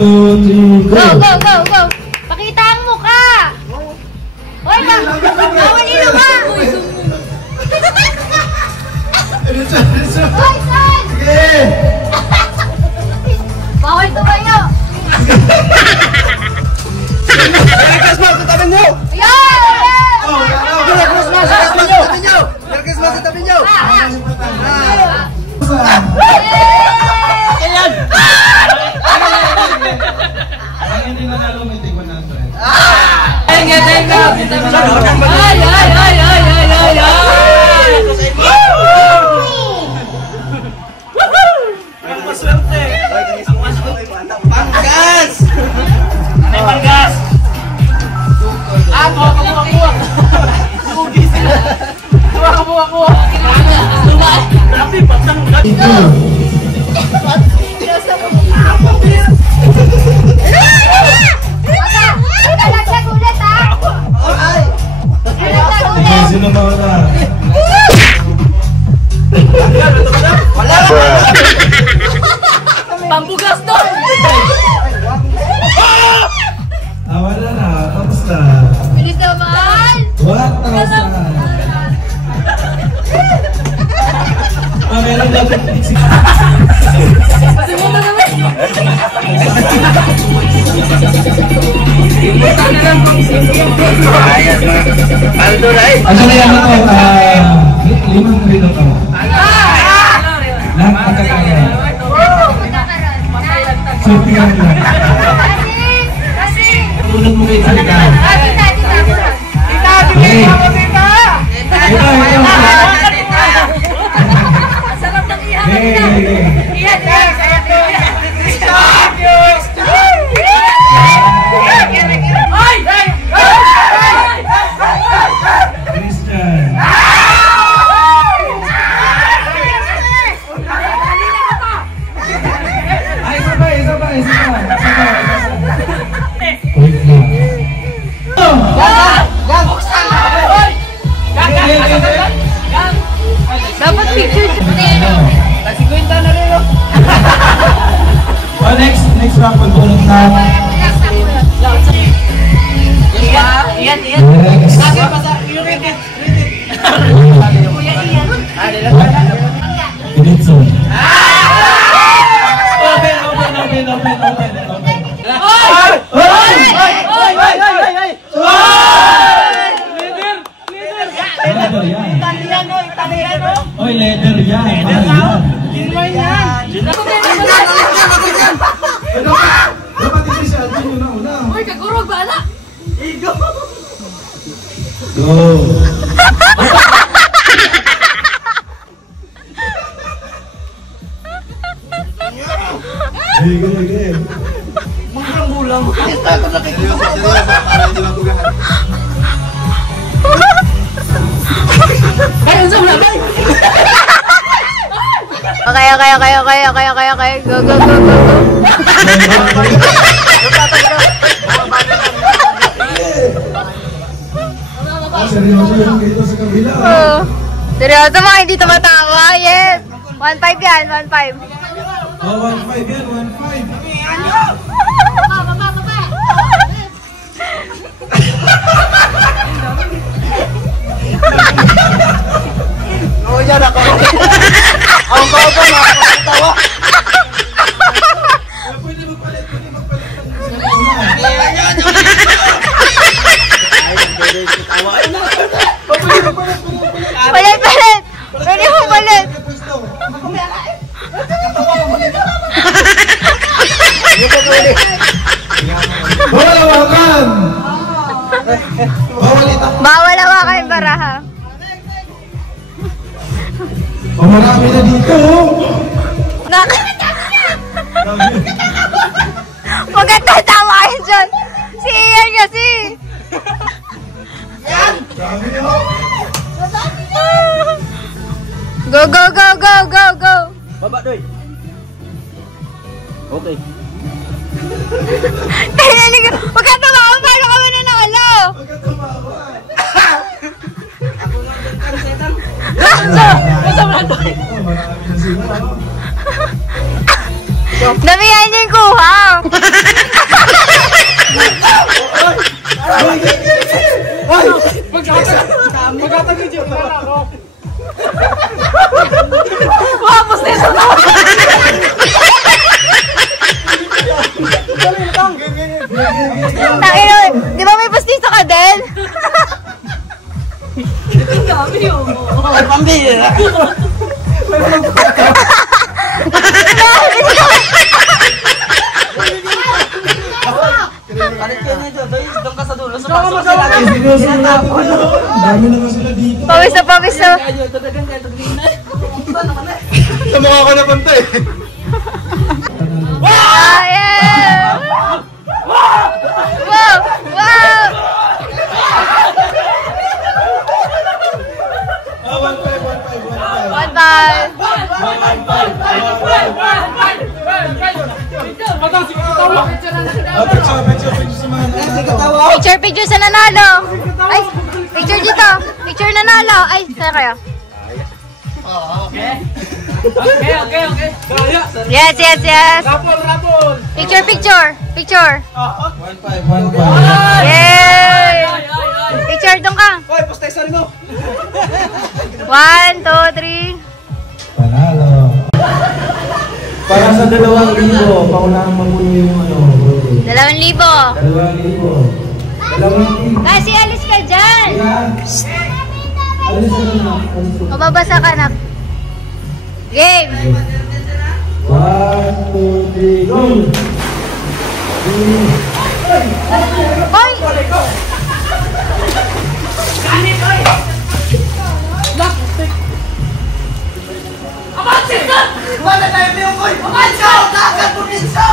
2, 3, go! Go, go, go, go! Pakita ang mukha! Hoy, bawal ilungan! Hoy, son! Sige! Bawal tumayo! Merry Christmas sa tabi nyo! Ayan! Merry Christmas sa tabi nyo! Merry Christmas sa tabi nyo! Ayan! Ang hindi nanalo may tigwan na ito eh. Ay, ay, ay, ay, ay, ay! Ang maswerte! Panggas! May panggas! Ako! Sugi sila! Ako! Grabe, batang Ito! Okay, sino mauna? Wala! Pambugas to! Wala na. Tapos na. Bilis naman! 1,000. Meron dapat tiksik. Sumunod naman! Aldo na eh! Ano na yan ako? 5 rito to. Lahat magkakaya. Sortihan lang. Tulog mo kayo salita. Hey! Ito. Sarap ng iha! Hey! Christian. Isa pa. Wait lang. Dapat picture Nagsikwenta na rin oh! Oh, next round pagtulog na. Iyan! Next. Kuya Iyan! Diretso. Open. Leather yan. Oy, leather yan. Dapat ito siya. Ito na una. Uy, kagurog ba na? Go. Sige. Mulang-mulang! Takot na kayo sa sila para hindi mabugahan. Ayun sa mula ba? Okay. Go. Seryoso yung dito sa kabila. Seryoso mga hindi tumatawa. Yes. 1.5 yan, 1.5. Oh, 1.5 yan, 1.5. Oo yan ako! Ang bago makakatawa! Pwede magpalit. Palit! Pwede mo palit! Bawal hawakan! Bawal itak. Bawal hawakan yung baraha. Oh, marami na dito. Huwag ka tatawain dyan! Si Ian kasi! Dami oh. Go! Baba doy! Okay. Huwag ka tumawa! Paano ka mananalo? Huwag ka tumawa. Marami na sila. Damihan niyo yung kuha! Magkatag-video na ako. Wow, pustiso mo! Takino, di ba may pustiso ka din? Ay, pambira. Doon ka sa dulo. Dami naman sila dito. Pawis na pawis na. Sa mukha ko napunta eh. Ah, yeah! Wow! Wow! Ah, 1-5. One ball. Picture sa mga Picture sa nanalo. Ay, picture dito. Picture nanalo. Ay, saan kayo? Okay. Yes. Rapol. Picture. 1-5. Yay! Picture doon ka. Hoy, postay sa mo. 1, 2, 3. Panalo. Para sa 2,000, paunahang mabuno yung ano. 2,000. 2,000. Kasi alis ka dyan. Alis na. Mababasa ka na. Game. 1, 2, 3, go! Hoy! Wala tayo mo yung koy. Puminso! Dagat puminso!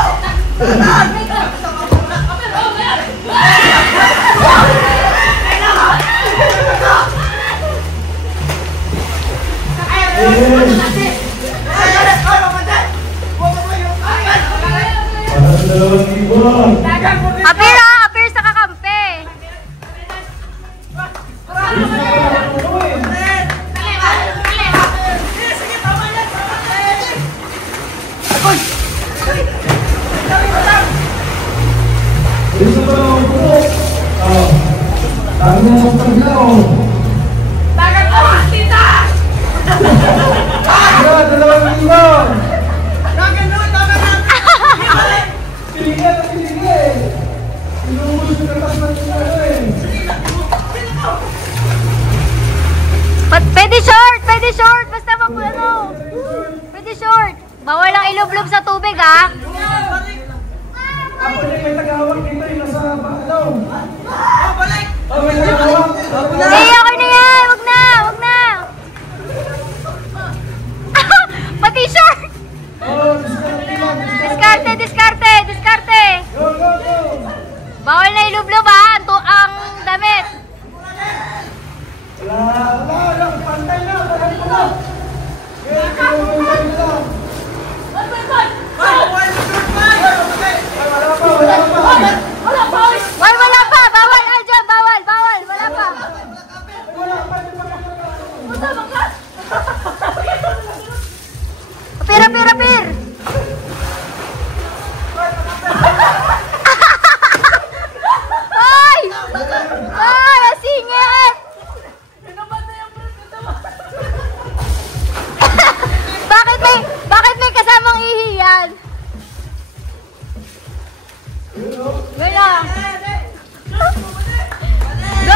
Apir sa kakampi. Dito pa lang ang buo. Dami na sa paglaw. Dagat ko, tita! 2,000. Piligyan. Inuubos yung katas ng ano eh. Pwede short! Basta ano. Pwede short. Bawal lang ilublob sa tubig, ha? Actually, may tagawag dito yung nasa ano. Balik! May tagawag. Okay na yan! Wag na! Pati short! Diskarte! Go! Bawal na ilublob, ha? Ang damit. Wala. Pantay na. Wala pa! Bawal! Aljon! Bawal! Wala pa! Apir! Ay! Asingit! Bakit may kasamang ihiyan? Wala. Go!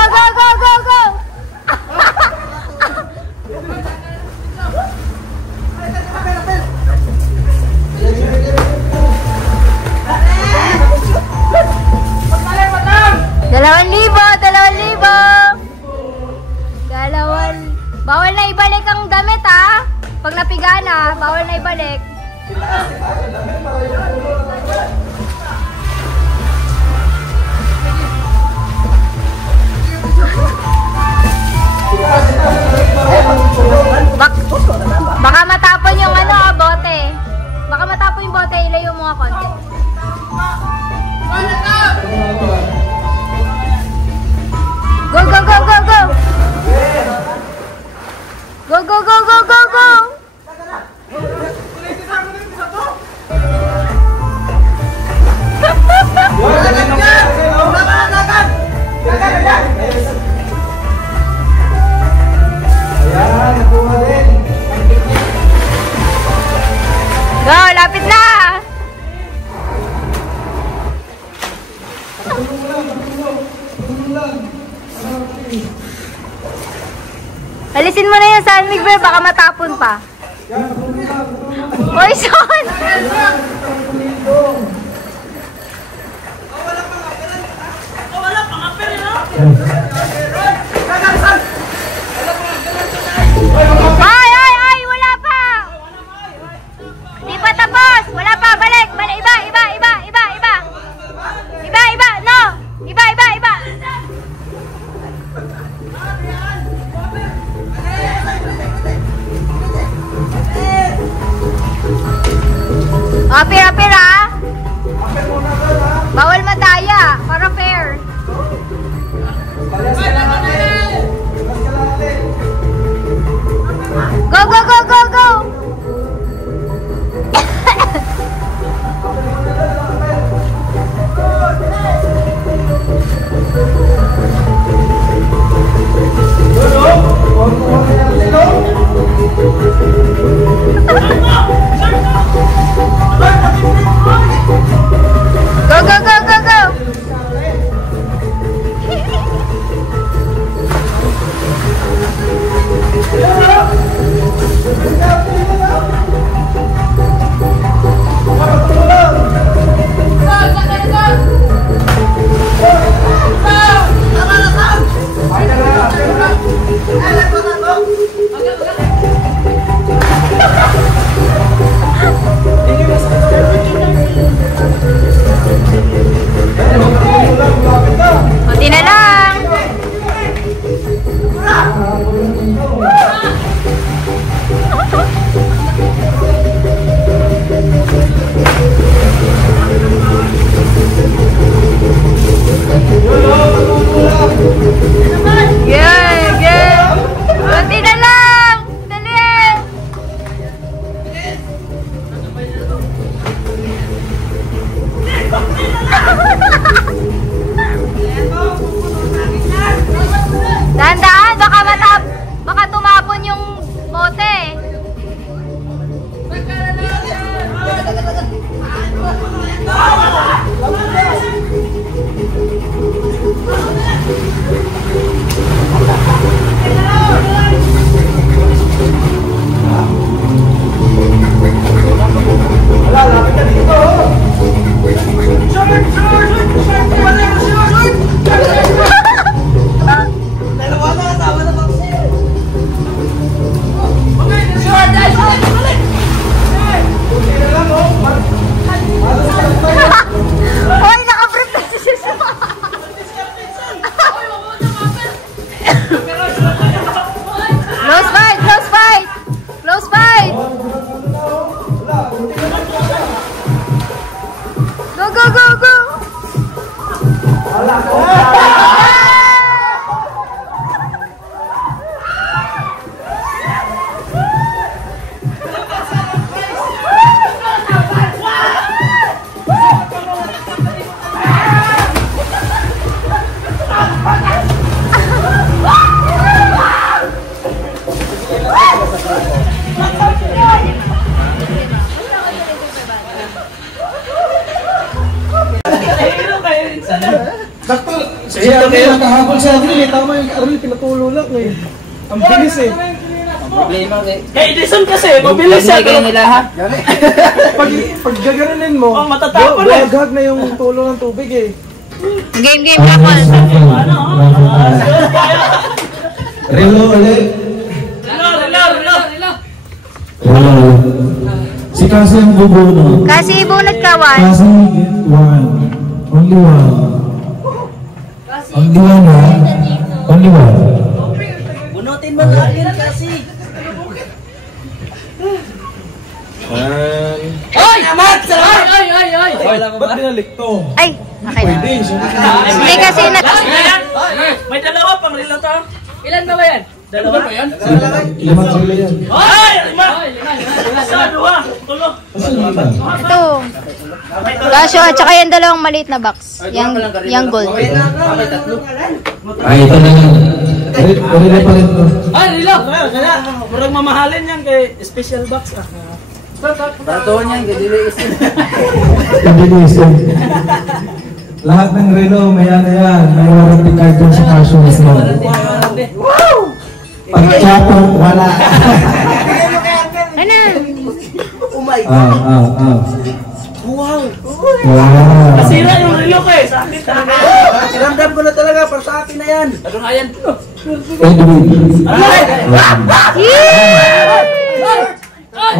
Bawal na ibalik ang damit, ha? Pag napiga na, bawal na ibalik. Baka matapon yung bote. Baka matapon yung bote, ilayo mo nga konti. Go! Alisin mo na yung Sanmig, be. Baka matapon pa. Poison! Ay! Wala pa! Di pa tapos! Wala pa! Balik! Iba! No! Iba! Apir ah! Bawal mataya! Para fair! Go! Kunti na lang. Yeah. Kunti na lang. Dali. Dahan-dahan, baka tumapon yung bote. Wala, lapit ka dito. Hoy, naka-brief na si Susu. Close fight. Go. Sakto. Siya nakahabol sa Aril. Tama yung Aril, pinatulo lang eh. Ang bilis eh. Problema Kay Edison kasi, mabilis siya. kayo nila ha? Pag gaganunin mo, matatapon eh. buwagag na yung tulo ng tubig eh. Game, Kapol. Relo ulit. Relo. Si Kasi ang bubuno. Kasi bunot kawan. Kasi one. Only one. Only one ha? Only one. Bunutin mo natin kasi. Ay! Amat! Ay! Ba't dinalik to? Ay, okay na. Pwede. Hindi kasi May dalawa pang relo to. Ilan ba yan? Dalawa ba yan? Ilamat sila yan. Ay! Lima! Isa, dua, tulo. Asan lima? ito. Kasyo, at saka yung dalawang maliit na box. Yung gold. Ay, ito na yan. Relo pa rin to. Ay, relo! Murang mamahalin yan kay special box. Baratuhan yan, gadiliis. Kabilis eh. Lahat ng relo, may ano yan. May warranty card dun sa Casio mismo. Wow! Pagkatong wala. Ano? Oh my God. Wow. Wow. Nasira yung relo ko eh. Sa akin talaga. Siramdam ko na talaga. Para sa akin na yan. Ano nga yan? Edwin. Ay!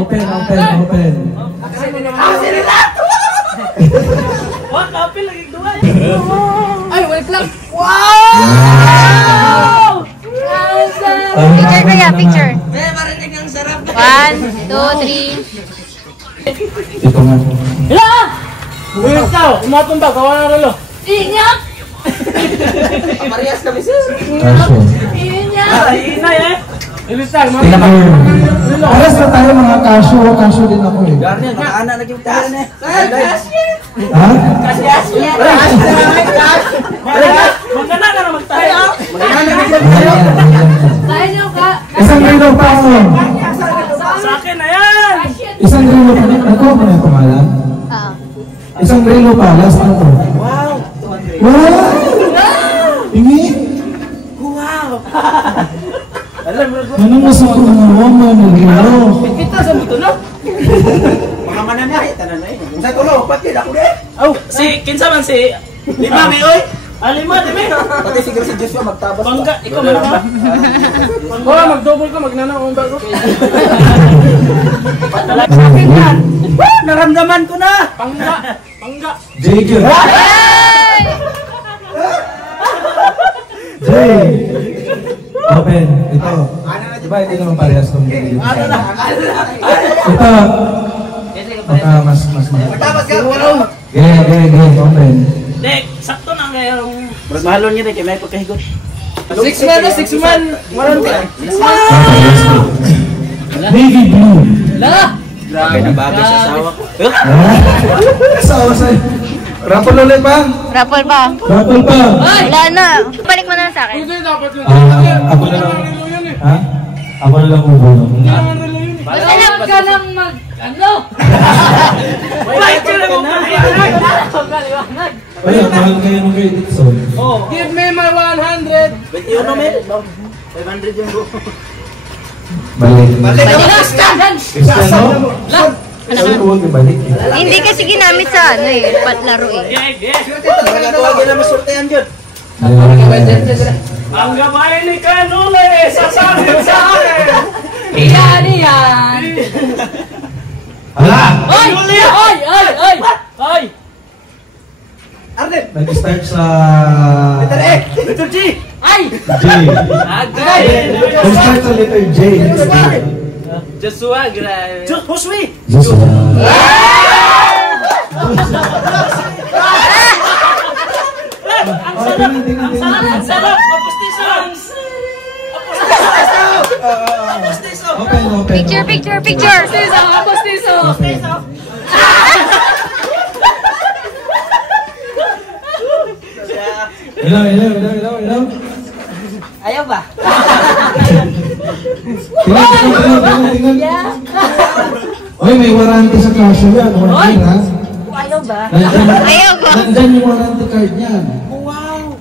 Open. Wah, kapil lagi dua ya. Ay, wait lang. Wow! Picture kaya, picture. Eh, marinig ang sarap. 1, 2, 3. Ito nga. Hala! Buwis tao, umatong ba? Gawa na relo. Inyak! Parehas kami, sir. Kaso. Inyak! Ay, inay eh. Ilisay, Tingnan mo yun. Pares na tayo mga kaso din ako eh. Garnier, makaanak na yung tayo na eh. Ha? Magkana ka naman tayo. Kaya niyo ka? Isang rilo pa ako. Sa akin na yan. Isang rilo pa. Ako mo na yung pangalan? Oo. Isang rilo pa. Last na to. Wow. Wow! Ingi? Wow. Anong gusto ko ng woman ng rilo? Kita sa muto no? Mga mananay, tanan na eh. Kung sa'yo tulong, patid ako din. Oh, si kinsa man si Lima, may oy. Alima di ba? Pati siguro si Joshua magtabas. Bangga, ikaw man ba? Oh, mag-double ka, magnana ko bago. Naramdaman ko na. Pangga. Jay. Ay! Jay! Open. Ito. Diba hindi naman parehas kung hindi. Ito. Baka mas Magtabas ka. Game. Open. Dek, sakto na ngayong Mahalon niya rin, kaya may pagkahigot. 6 man na 6 man. Warranty. Navy blue. La! Grabe na bagay sa asawa ko. Sawa sa'yo. Rapol ulit pa? Rapol pa. Rapol pa. Wala na. Balik mo na lang sa akin. Ako na lang. Ha? Ako na lang ubuno. Alam ka lang ano? Wait, sila mo pa. Ayun, mahal kayo nung kay Dixon. Oh, give me my 100. Yun no, men. 500 yung go. Balik. Balik. Ano? Sabi ko huwag ibalik. Hindi kasi ginamit sa ano eh, patlaro eh. Tawagin na masultayan yun. Ang gabay ni Kanule, sasabi sa akin. Yan. Hala! Ay! Arnel. Nag-start sa... Letter G. Ay! J. Agay! Nag-start sa letter J. Joshua, grabe. Joshua. Joshua. Ang sarap! Kapustiso! Open. Picture. Kapustiso! Ilaw. Ayaw ba? Tingnan. Oy, may warranty sa kaso yan. Warranty ha? Ayaw ba? Ayaw ko. Nandyan yung warranty card niyan. Wow.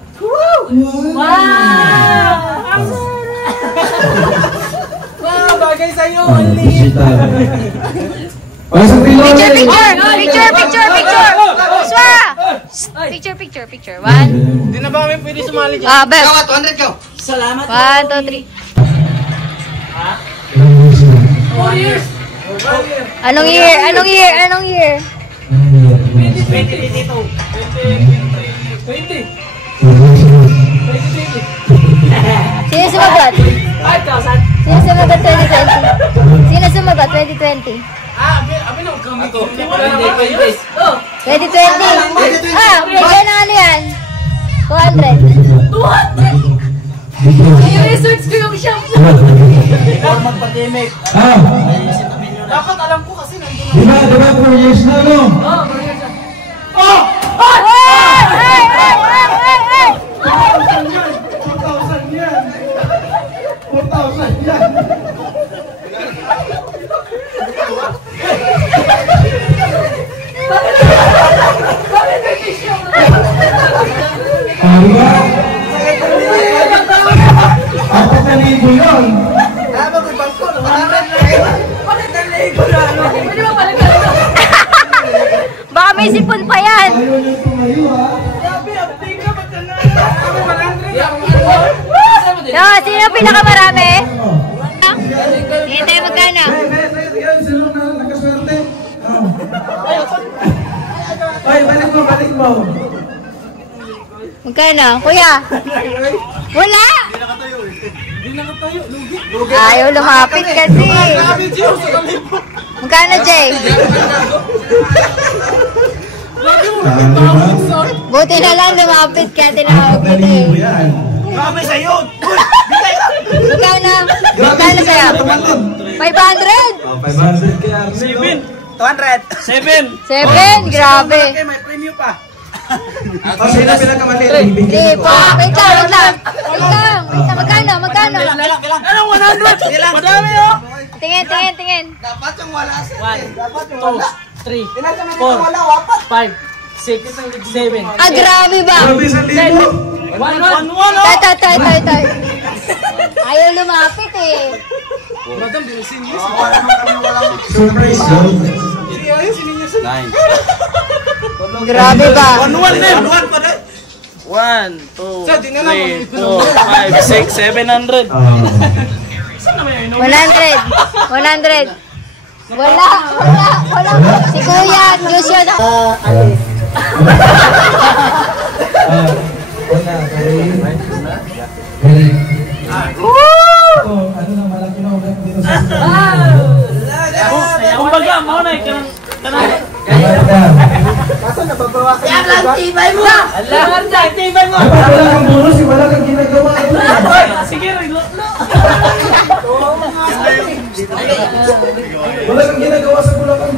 Wow, bagay sa'yo! Digital. Wala sa pilo. Picture. Picture. 1. Hindi na ba kami pwede sumali dyan? Ah, Beb. 200 ka. Salamat. 1, 2, 3. 4 years! Anong year? 2022. 20. Sino sumagot? 5,000. Sino sumagot 2020? Sino sumagot 2020? Abi nung kami ko. 2020. Oh! 2020. Ah, bigyan na ano yan? 200. 200? I-research ko yung shampoo. Ikaw magpatimik. Dapat alam ko kasi nandun. Diba 4 years na, no? Oh! Hey! 4,000 yan. 4,000 yan. Diba? Apat na libo yun. Pwede ba balik ka? Baka may sipon pa yan. Ayaw nyo tumayo ha. No, sino pinakamarami? Tingin tayo magkano? Sino na nakaswerte? Ay, balik mo. Magkano? Kuya? Wala! Ayaw lumapit kasi. Magkano, Jay? Buti na lang lumapit kaya tinawag kita eh. Kami sa'yo! Magkano? Magkano sa'yo? 500? 500 kaya. 200! 7? Grabe. May premium pa! Sino pinakamalit? Hindi po. Wait lang. Magkano? Anong 100? Ilang? Madami oh! Tingin. Dapat yung wala sa 1, 2, 3, 4, 5, 6, 7. Ah, grabe ba? Grabe sa libo. 1, Tay. Ayaw lumapit eh. Surprise. Grabe ba? 1 pa rin! 1, 2, 3, 4, 5, 6, 700. 100. Wala. Si Kuya, Diyos yun. Ano na malaki na ugat dito sa Kumbaga, mauna kanang Yan lang tibay mo! Allah, tibay mo. Dapat wala kang bonus, wala kang ginagawa. Sige, reglo. Wala kang ginagawa sa Bulacan.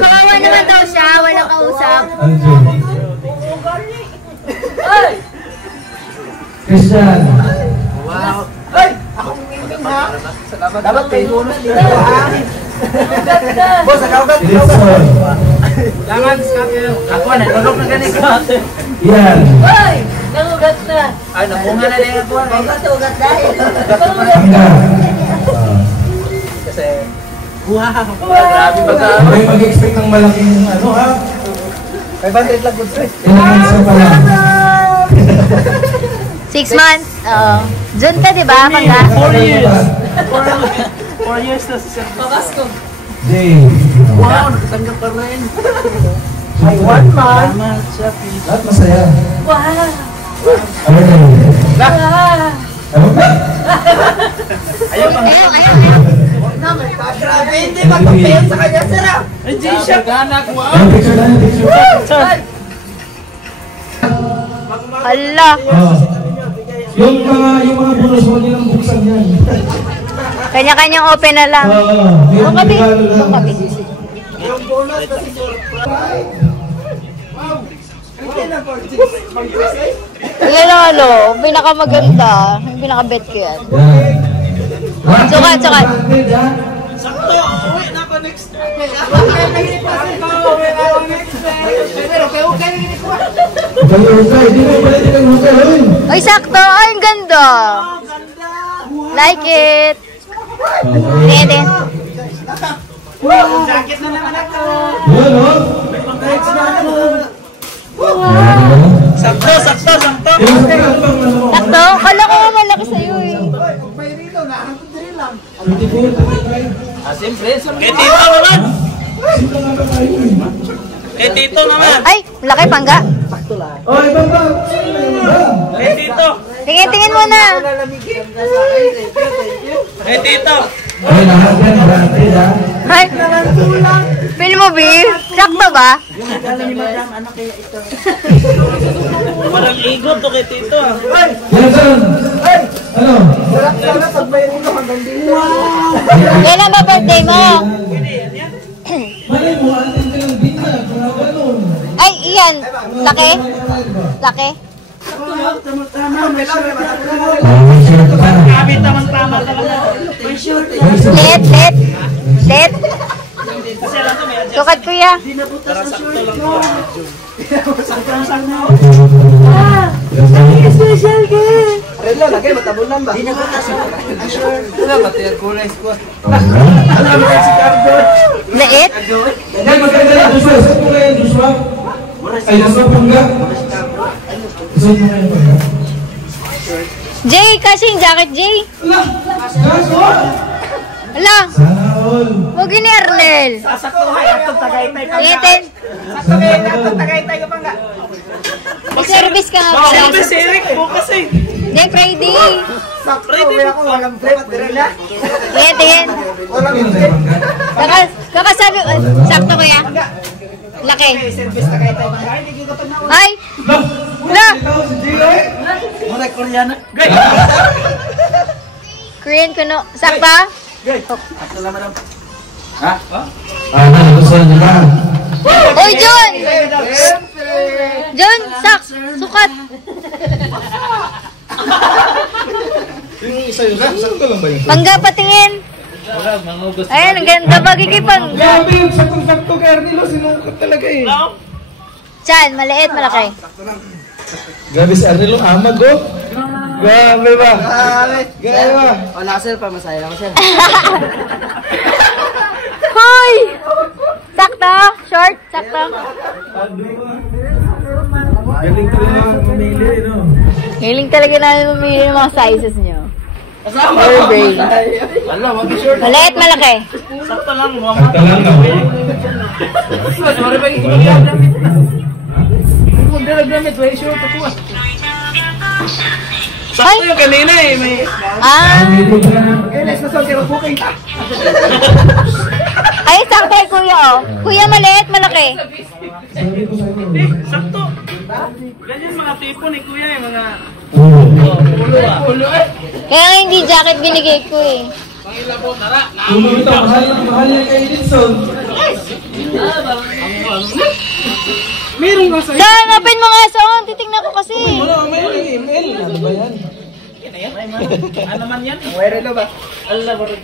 Kawawa naman daw siya, walang kausap. Christian. Dapat may bonus dito ha! Boss, nakaugat! Edison. Jangan sekali. Ako na, tulog na ganito. Yan. Hoy! Nangugat na. Ay, napunga na din ako. Ugat dahil. Hangga. Kasi, wow! Grabe ba ka? Huwag mag-expect ng malaking ano ha. 500 lang good stress. Kailangan sa pa lang. 6 months. Oo. Junta, di ba? Pangga? 4 years. 4 years na si Sir Pabasko. Jay. Wow, nakatanggap pa rin. Ay, 1 month. Salamat, Shafi. Lahat masaya. Wow! Ano na yun? Ano ba? Ayaw. Grabe, hindi magpapayon sa kanya, sir ah! Ay, G-Shock. Yung picture na yung picture. Hala. Oh. Yung mga bonus, huwag nilang buksan yan. Kanya-kanyang open na lang. Yung Kabi. regalo lang. Kabi. Yung bonus kasi Yan lalo. Pinakamaganda. Yung pinaka-bet ko yan. Yan. Sukat. sakto! Uwi na ako next time! Hukay, di mo pala din ang hukay, hoy. Ay, sakto. Ay, ang ganda. Like it. Tingin. Jacket na naman ako! Yan, oh. May pang-rides na ako! Sakto. Yung sa pang ano. Sakto. Kala ko malaki sa'yo eh. May rito, nakakot din lang! 24, 25. Ah, siyempre. Kay Tito naman. Simple nga ba tayo eh? Kay Tito naman. Ay, laki pangga. Oh, iba pa. Sino na yun ba? Kay Tito. Tingin muna. Nalamigin na sa akin, thank you! Kay Tito. Ay, lahat yan, branded ha. Ay, feel mo, B? Sakto ba? Kala ni Madam, ano kaya ito? Parang igot to kay Tito ah. Yan, son. Ano? Sarap sana pag may rito hanggang din. Wow! Kailan ba birthday mo? Malay mo, atin ka ng bita. Kung ganun. Ay, iyan. Laki? Laki? Tama-tama, may shirt na ako. Kabit naman tama talaga. May shirt eh. Let. Kasi alam ko may adjust. Sukat, kuya. Dinabutas ang Sakto shirt lang ko. to. Sakto-sakto. Special guest. Relo, lagay, matabunan ba? Hindi na butas. Wala, pati ang kulay squad. Alam ka si Cardo. Liit? Yan, maganda yan. Joshua, saan mo ngayon, Joshua? Ay, Joshua Pangga. Saan mo ngayon, Pangga? Jay, kasi yung jacket, Jay. Ala, Joshua! Ala, Sana all. huwag ni Ernel. Sasaktuhay, atong Tagaytay pa. Itin. Sasaktuhay, atong Tagaytay ka pa nga. Service ka nga pala. Service, Eric, bukas eh. Hindi, Friday. Friday ako, walang flip, dire na. Tingin. Walang flip. Kakasabi, sakto kaya. Laki. Service Tagaytay pa nga. Hindi ko pa na. Ay! La! Ito, si Jay. Muna, Koreana. Great. Korean kuno. Sakta? Great. Ato lang, madam. Ah, gusto niyo ba? Uy, John! John, sukat. Yung isa yun, sakto lang ba yun? Pangga patingin. Wala, mangugos. Ayan, ang ganda pagkikipang. Grabe yun, saktong-sakto kay Arnilo, sinukat talaga eh. Chan, maliit, malaki. Grabe si Arnilo, amag oh. Grabe ba? Grabe ba? O, nakasel pa, masaya ako sir. Hoy! Sakto, short, sakto. Galing ko rin yung pumili, no? Hiling talaga namin mamili ng mga sizes nyo. Kasama Or ko. braid. Wala, wag i-short. Maliit, malaki. Sakto lang, mga Sakto lang ako. Sorry ba, hindi ko damit na. Kung damit, may short ako ah. Sakto yung kanina eh, may... Ah! Kaya next na saan, kaya booking ka. Ay, sakto kay kuya, oh. Kuya, maliit, malaki. Sabi ko sa inyo. Hindi, sakto. Ganyan mga tipo ni kuya eh, mga... Pulo eh. Kaya nga hindi jacket binigay ko eh. Ulo ito, mahal yan kay Edison. Meron ka sa... Hanapin mo nga saan, titignan ko kasi. Wala, may email. Ano ba yan? Ano man yan? Relo ba? Allah, bro.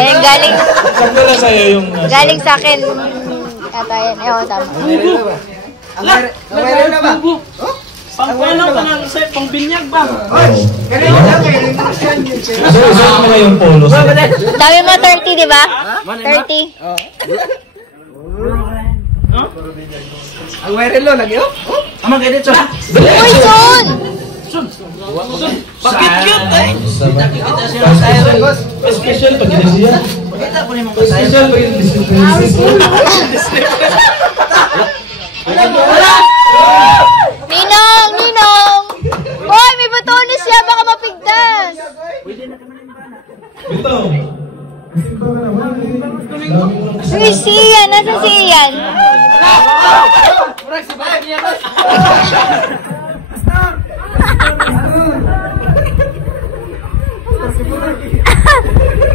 Galing, Sakto lang sa'yo yung... galing sa akin. Ata yan, ewan tama. Relo ba? Ang relo ba? Pangkuano ka ng set, pang binyag ba? Ganito lang, ganito lang. Isuot mo nga yung polo. Dami mo 30, di ba? 30. Ang relo, lagi oh? Amang ganit siya. Uy, Son! Bakit cute eh? Special pag inisiya. Special pag inisiya. Ninong! Ninong! Hoy, may batones siya, baka mapigtas. Ito. Uy, si Ian, nasa si Ian?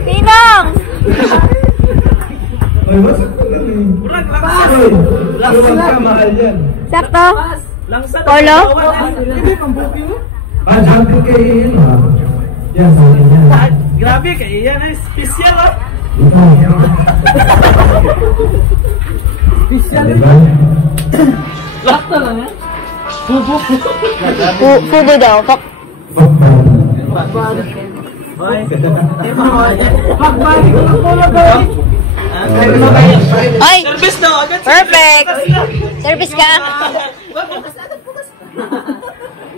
Ninong! Ay, what's up? Mahal yan. Sakto? Langsa. Polo? Ah, jump kay Ian ha. Yan, sa akin yan. Grabe kay yan eh. Special ah. Diba? Lakta lang eh. Fubo daw. Ay! Service daw agad. Perfect! Service ka?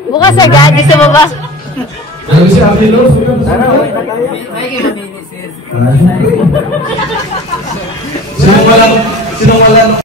Bukas agad, gusto mo ba? Ano si Abilo? Sino walang